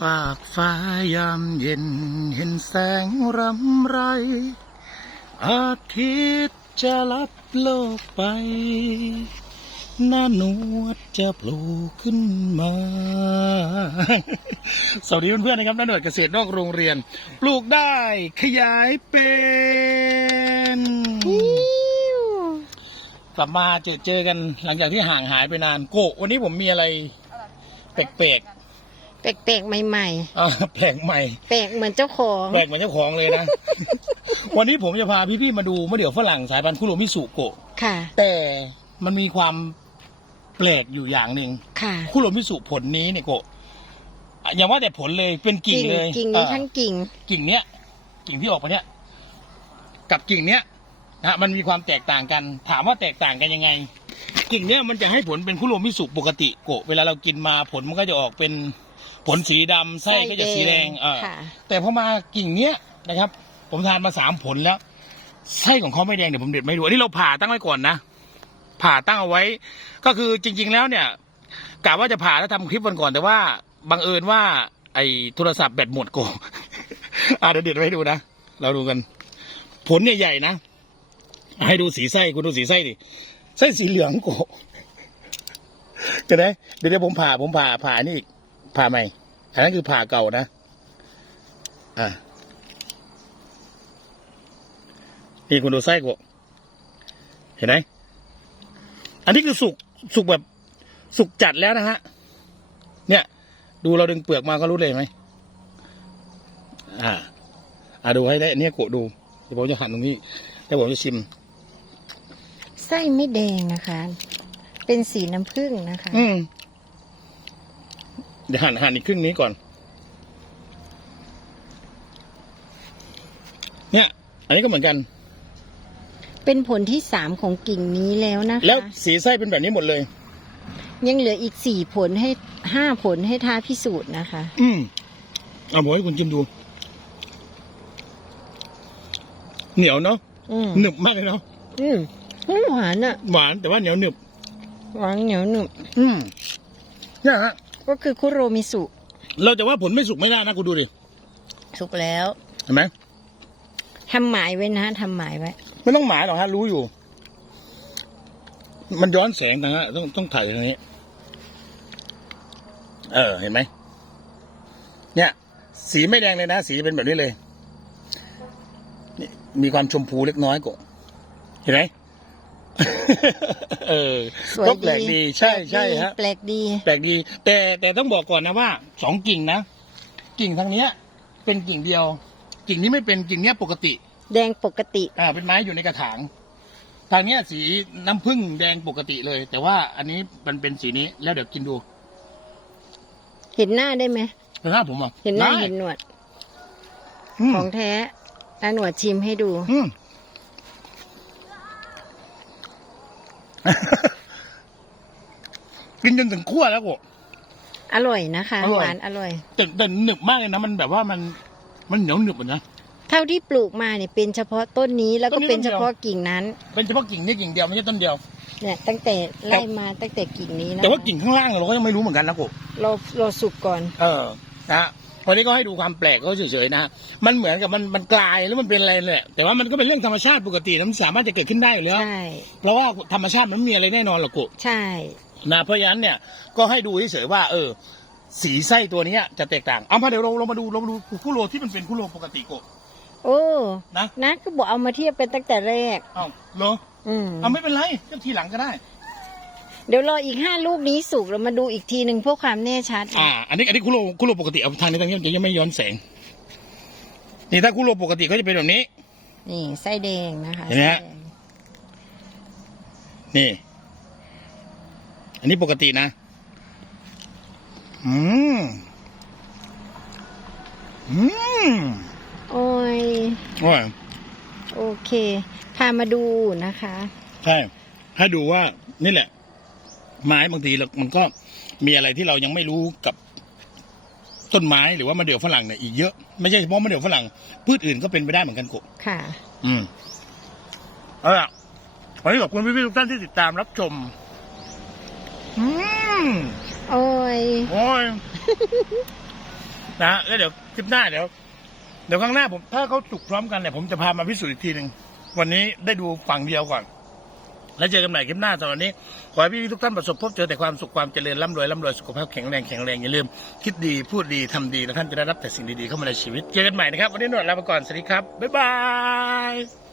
ฝากฟ้ายามเย็นเห็นแสงรำไร อาทิตย์จะลับโลกไป หน้าหนวดจะโผล่ขึ้นมา สวัสดีเพื่อนๆนะครับหน้าหนวดเกษตรนอกโรงเรียน ปลูกได้ขยายเป็นกลับมาเจอเจอกันหลังจากที่ห่างหายไปนานโกะวันนี้ผมมีอะไรแปลก แปลกๆใหม่ๆอ่าแปลกใหม่ ๆแปลกเหมือนเจ้าของแปลกเหมือนเจ้าของเลยนะ วันนี้ผมจะพาพี่ๆมาดูมะเดื่อฝรั่งสายพันธุ์คุโรมิสุโกะ ค่ะ แต่มันมีความแปลกอยู่อย่างหนึ่งค่ะคุโรมิสุผลนี้เนี่ยโกะอะอย่าว่าแต่ผลเลยเป็นกิ่งเลยกิ่งนี้อ่า ทั้งกิ่ง กิ่งเนี้ยกิ่งที่ออกมาเนี้ยกับกิ่งเนี้ยนะฮะมันมีความแตกต่างกัน ถามว่าแตกต่างกันยังไง กิ่งเนี้ยมันจะให้ผลเป็นคุโรมิสุปกติโกะเวลาเรากินมาผลมันก็จะออกเป็น ผลสีดำไส้ก็จะสีแดงอ่าค่ะ แต่พอมากิ่งเนี้ยนะครับ ผมทานมาสามผลแล้วไส้ของเขาไม่แดงเดี๋ยวผมเด็ดไม่ดูอันนี้เราผ่าตั้งไว้ก่อนนะผ่าตั้งเอาไว้ ก็คือจริง ๆ แล้วเนี่ยกะว่าจะผ่าแล้วทำคลิปวันก่อน แต่ว่าบังเอิญว่า ไอ้โทรศัพท์แบตหมดโกอ่าเดี๋ยวเด็ดไว้ให้ดูนะเราดูกัน ผลเนี่ยใหญ่นะให้ดูสีไส้คุณดูสีไส้ดิไส้สีเหลืองโกจะได้เดี๋ยวเดี๋ยวผมผ่าผมผ่าผ่านี่อีก ผ่าใหม่ อันนั้นคือผ่าเก่านะ อ่านี่คุณดูไส้กูเห็นไหมอันนี้คือสุกสุกแบบสุกจัดแล้วนะฮะ เนี่ย ดูเราดึงเปลือกมาก็รู้เลยเห็นไหมอ่า อ่าดูให้ได้อันนี้โกะดูเดี๋ยวผมจะหั่นตรงนี้แล้วผมจะชิม ไส้ไม่แดงนะคะ เป็นสีน้ำผึ้งนะคะ อืม เดี๋ยวหั่นหั่นอีกครึ่งนี้ก่อน เนี่ย อันนี้ก็เหมือนกัน เป็นผลที่สามของกิ่งนี้แล้วนะคะแล้วสีไส้เป็นแบบนี้หมดเลย ยังเหลืออีกสี่ผลให้ห้าผลให้ท้าพิสูจน์นะคะ อืมเอาบอกให้คุณชิมดู เหนียวเนาะอืมหนึบมากเลยเนาะอืมหวานอะหวานแต่ว่าเหนียวหนึบหวานเหนียวหนึบอืมเนี่ยฮะ ก็คือคุโรมิสุเราจะว่าผลไม่สุกไม่ได้นะคุณดูดิสุกแล้วเห็นไหมทำหมายไว้นะทำหมายไว้ ไม่ต้องหมายหรอกฮะ รู้อยู่ มันย้อนแสงนะฮะต้องต้องถ่ายทางนี้ เออ เห็นไหมเนี่ย สีไม่แดงเลยนะ สีเป็นแบบนี้เลยนี่มีความชมพูเล็กน้อยกว่าเห็นไหม เออสวยก็แปลกดี ใช่ใช่ฮะ แปลกดี แปลกดี แต่แต่ต้องบอกก่อนนะว่าสองกิ่งนะ กิ่งทางเนี้ย เป็นกิ่งเดียว กิ่งนี้ไม่เป็นกิ่งเนี้ยปกติ แดงปกติ อ่า เป็นไม้อยู่ในกระถาง ทางเนี้ยสีน้ำผึ้งแดงปกติเลย แต่ว่าอันนี้มันเป็นสีนี้แล้วเดี๋ยวกินดูเห็นหน้าได้ไหมเป็นหน้าผมอะเห็นหน้าได้เห็นหนวด อืมของแท้อาหนวดชิมให้ดู อืม กินจนถึงขั้วแล้วกูอร่อยนะคะอร่อยหวานอร่อยแต่แต่หนึบมากเลยนะมันแบบว่ามัน มันเหนียวหนึบอะนะเท่าที่ปลูกมาเนี่ยเป็นเฉพาะต้นนี้แล้วต้ก็นนี้เป็นต้นเดีเฉยวพาะกิ่งนั้น เป็นเฉพาะกิ่งนี้กิ่งเดียวไม่ใช่ต้นเดียวเนี่ยตั้งแต่ไล่มาตั้งแต่กิ่งนี้นะแต่ว่ากิ่งข้างล่างเราก็ยังไม่รู้เหมือนกันนะกูเราเราสุกก่อน เออนะ ฮะวันนี้ก็ให้ดูความแปลกก็เฉยๆนะฮะมันเหมือนกับมันมันกลายแล้วมันเป็นอะไรแหละแต่ว่ามันก็เป็นเรื่องธรรมชาติปกตินะมันสามารถจะเกิดขึ้นได้อยู่แล้วใช่เพราะว่าธรรมชาติมันไม่มีอะไรแน่นอนหรอกกูใช่นะเพราะฉะนั้นเนี่ยก็ให้ดูเฉยๆว่า เออ สีไส้ตัวเนี้ยจะแตกต่างเอามาเดี๋ยวเราเรามาดูเรามาดูคุโรที่มันเป็นคุโรปกติกูโอ้นะนะก็บอกเอามาเทียบกันตั้งแต่แรกเอ้าเหรออืมเอาไม่เป็นไรก็ทีหลังก็ได้ เดี๋ยวรออีกห้าลูกนี้สุกเรามาดูอีกทีหนึ่งเพื่อความแน่ชัดอ่า อันนี้อันนี้คุโรคุโรปกติเอาทางนี้ทางนี้จะยังไม่ย้อนแสง นี่ถ้าคุโรปกติก็จะเป็นแบบนี้ นี่ไส้แดงนะคะเห็นไหมฮะไส้แดงนี่ อันนี้ปกตินะ อืม อืม โอ้ย โอ้ย โอเค พามาดูนะคะ ใช่ ให้ดูว่านี่แหละ ไม้บางทีเรามันก็มีอะไรที่เรายังไม่รู้กับต้นไม้หรือว่ามะเดื่อฝรั่งเนี่ยอีกเยอะไม่ใช่เฉพาะมะเดื่อฝรั่งพืชอื่นก็เป็นไปได้เหมือนกันกบค่ะ อืมเอาล่ะวันนี้ขอบคุณพี่ๆทุกท่านที่ติดตามรับชม อืมโอ้ยโอ้ยนะแล้วเดี๋ยวคลิปหน้าเดี๋ยวเดี๋ยวข้างหน้าผมถ้าเขาสุกพร้อมกันเนี่ยผมจะพามาพิสูจน์อีกทีหนึ่งวันนี้ได้ดูฝั่งเดียวก่อน แล้วเจอกันใหม่คลิปหน้าสำหรับวันนี้ ขอให้พี่ๆทุกท่านประสบพบเจอแต่ความสุขความเจริญร่ำรวยร่ำรวยสุขภาพแข็งแรงแข็งแรงอย่าลืมคิดดีพูดดีทำดีแล้วท่านจะได้รับแต่สิ่งดีๆเข้ามาในชีวิต เจอกันใหม่นะครับ วันนี้หนวดลาไปก่อนสวัสดีครับบ๊ายบาย